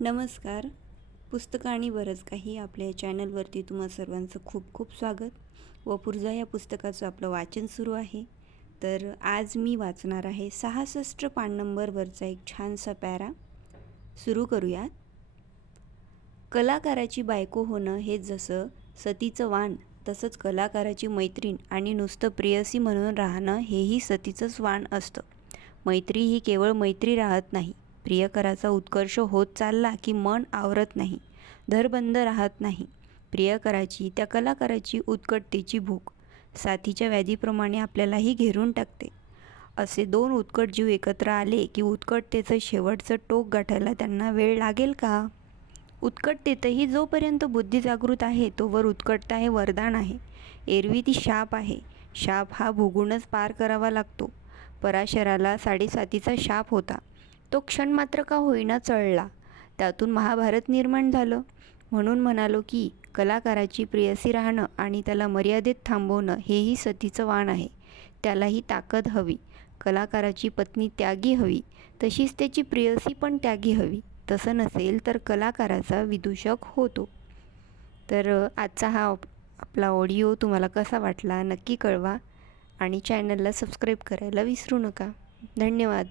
नमस्कार. पुस्तकं आणि बरंच काही आपल्या या चॅनलवरती तुम्हा सर्वांचं खूप खूप स्वागत. व पुर्जा या पुस्तकाचं आपलं वाचन सुरू आहे. तर आज मी वाचणार आहे सहासष्ट पान नंबरवरचा एक छानसा पॅरा. सुरू करूयात. कलाकाराची बायको होणं हे जसं सतीचं वाण तसंच कलाकाराची मैत्रीण आणि नुसतं प्रियसी म्हणून राहणं हेही सतीचंच वाण असतं. मैत्री ही केवळ मैत्री राहत नाही प्रियकराचा उत्कर्ष होत चालला की मन आवरत नाही धरबंद राहत नाही. प्रियकराची त्या कलाकाराची उत्कटतेची भूक साथीच्या व्याधीप्रमाणे आपल्यालाही घेरून टाकते. असे दोन उत्कट जीव एकत्र आले की उत्कटतेचं शेवटचं टोक गाठायला त्यांना वेळ लागेल का? उत्कटतेतही जोपर्यंत बुद्धी जागृत आहे तोवर उत्कटता हे वरदान आहे. एरवी ती शाप आहे. शाप हा भोगूनच पार करावा लागतो. पराशराला साडेसातीचा शाप होता. तो क्षण मात्र का होईना चळला त्यातून महाभारत निर्माण झालं. म्हणून म्हणालो की कलाकाराची प्रेयसी राहणं आणि त्याला मर्यादेत थांबवणं हेही सतीचं वाण आहे. त्यालाही ताकद हवी. कलाकाराची पत्नी त्यागी हवी. तशीच त्याची प्रेयसी पण त्यागी हवी. तसं नसेल तर कलाकाराचा विदूषक होतो. तर आजचा हा आपला ऑडिओ तुम्हाला कसा वाटला नक्की कळवा. आणि चॅनलला सबस्क्राईब करायला विसरू नका. धन्यवाद.